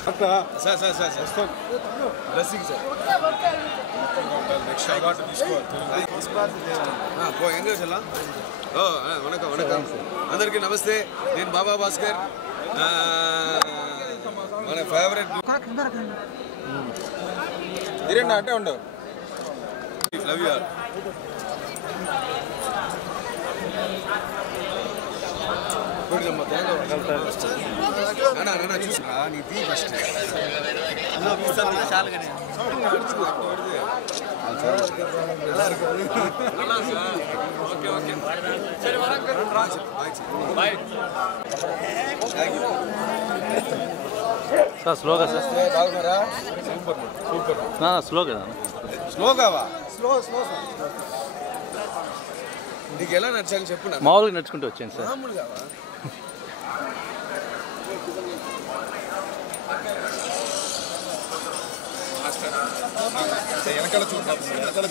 sir sir sir sir blessing sir next I got to తీసుకోవాలి engage అలా వణకం వణకం అందరికీ నమస్తే నేను బాబా భాస్కర్ మన ఫేవరెట్ తిరండి అంటే ఉండవు లవ్ యూ ఆల్ చూసా నీది ఫస్ట్ సార్ స్లోగా సార్ బాగున్నారా సూపర్ సూపర్ స్లోగా స్లోగావా స్లో స్లో నీకు ఎలా నచ్చాలి చెప్పు మామూలుగా నడుచుకుంటూ వచ్చాను సార్ మామూలుగా వెనకాల చూద్దాం వెనకాల